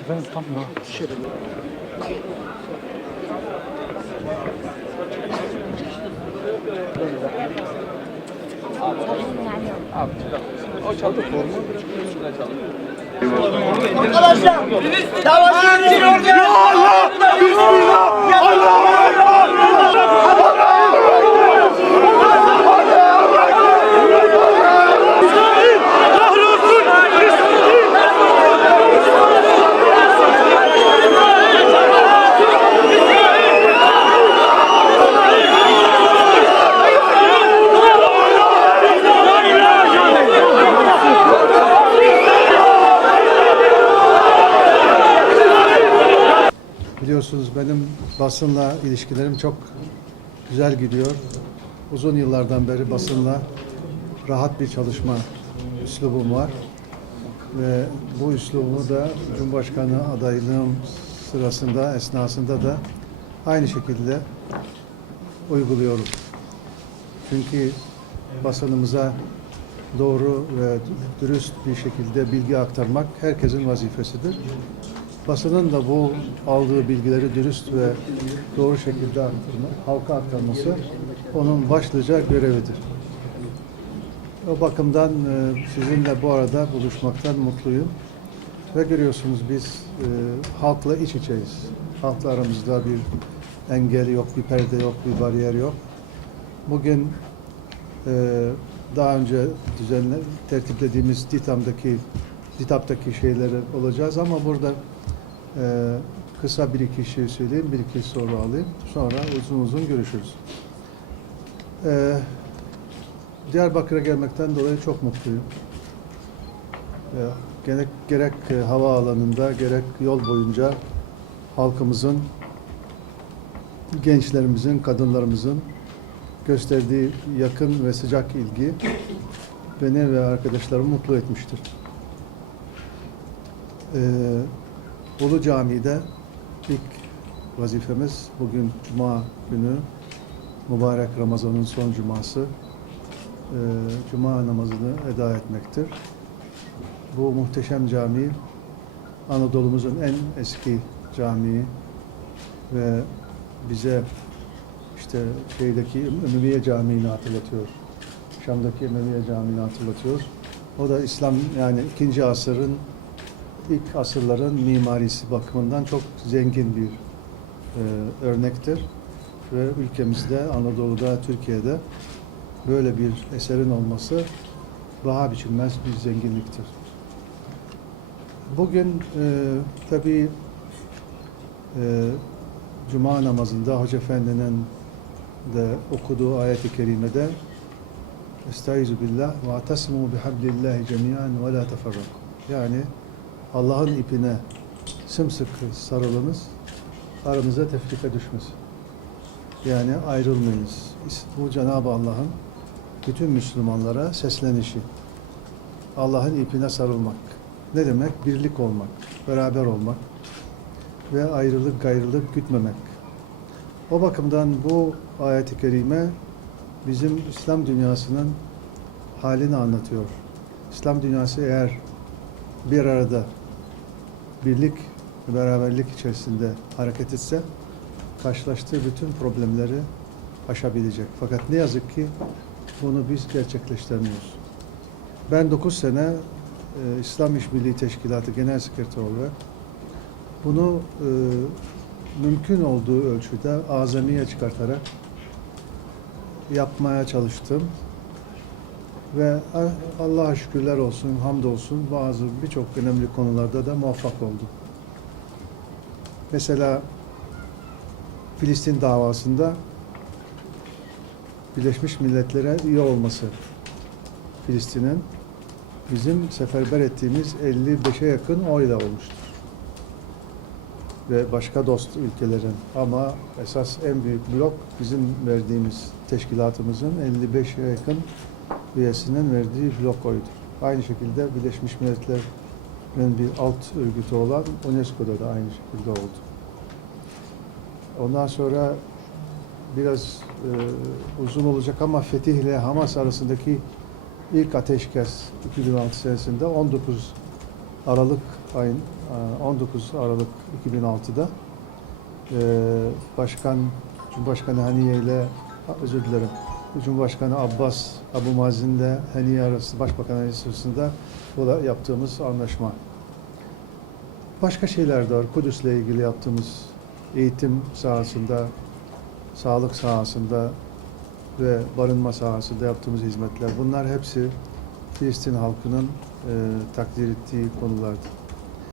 Efendim tam ya. Biliyorsunuz benim basınla ilişkilerim çok güzel gidiyor. Uzun yıllardan beri basınla rahat bir çalışma üslubum var. Ve bu üslubu da Cumhurbaşkanı adaylığım sırasında, esnasında da aynı şekilde uyguluyorum. Çünkü basınımıza doğru ve dürüst bir şekilde bilgi aktarmak herkesin vazifesidir. Basının da bu aldığı bilgileri dürüst ve doğru şekilde halka aktarması onun başlıca görevidir. O bakımdan e, sizinle bu arada buluşmaktan mutluyum. Ve görüyorsunuz biz e, halkla iç içeyiz. Halkla aramızda bir engel yok, bir perde yok, bir bariyer yok. Bugün e, daha önce düzenle tertiplediğimiz DİTAM'daki DİTAP'taki şeyleri olacağız ama burada e, kısa bir iki şey söyleyeyim, bir iki soru alayım. Sonra uzun uzun görüşürüz. E, Diyarbakır'a gelmekten dolayı çok mutluyum. E, gerek, gerek e, havaalanında gerek yol boyunca halkımızın, gençlerimizin, kadınlarımızın gösterdiği yakın ve sıcak ilgi beni ve arkadaşlarımı mutlu etmiştir. Ee, Ulu Cami'de ilk vazifemiz bugün Cuma günü mübarek Ramazan'ın son cuması ee, Cuma namazını eda etmektir. Bu muhteşem cami Anadolu'muzun en eski camii ve bize işte şeydeki Emeviye Camii'ni hatırlatıyor. Şam'daki Emeviye Camii'ni hatırlatıyor. O da İslam yani ikinci asırın ilk asırların mimarisi bakımından çok zengin bir e, örnektir. Ve ülkemizde, Anadolu'da, Türkiye'de böyle bir eserin olması daha biçilmez bir zenginliktir. Bugün e, tabii e, Cuma namazında Hoca Efendi'nin de okuduğu ayet-i kerimede Estaizu billah ve atasimu bihablillahi cemiyan ve la teferraku. Yani Allah'ın ipine sımsıkı sarılınız, aranıza tefrika düşmesin. Yani ayrılmayınız. Bu Cenab-ı Allah'ın bütün Müslümanlara seslenişi. Allah'ın ipine sarılmak. Ne demek? Birlik olmak, beraber olmak ve ayrılık gayrılık gütmemek. O bakımdan bu ayet-i kerime bizim İslam dünyasının halini anlatıyor. İslam dünyası eğer bir arada birlik beraberlik içerisinde hareket etse karşılaştığı bütün problemleri aşabilecek. Fakat ne yazık ki bunu biz gerçekleştiremiyoruz. Ben 9 sene e, İslam İşbirliği Teşkilatı Genel Sekreteri olarak bunu e, mümkün olduğu ölçüde azamiye çıkartarak yapmaya çalıştım. Ve Allah'a şükürler olsun, hamdolsun bazı birçok önemli konularda da muvaffak oldum. Mesela Filistin davasında Birleşmiş Milletler'e üye olması Filistin'in bizim seferber ettiğimiz 55'e yakın oyla olmuştur. Ve başka dost ülkelerin ama esas en büyük blok bizim verdiğimiz teşkilatımızın 55'e yakın üyesinin verdiği blok oydur. Aynı şekilde Birleşmiş Milletler'in bir alt örgütü olan UNESCO'da da aynı şekilde oldu. Ondan sonra biraz e, uzun olacak ama Fetih ile Hamas arasındaki ilk ateşkes 2006 senesinde 19 Aralık ayın e, 19 Aralık 2006'da e, Başkan Cumhurbaşkanı Haniye ile özür dilerim. Cumhurbaşkanı Abbas Abu Mazen ile Haniye arası Başbakan Haniye arasında bu da yaptığımız anlaşma. Başka şeyler de var. Kudüs'le ilgili yaptığımız eğitim sahasında, sağlık sahasında ve barınma sahasında yaptığımız hizmetler. Bunlar hepsi Filistin halkının e, takdir ettiği konulardır.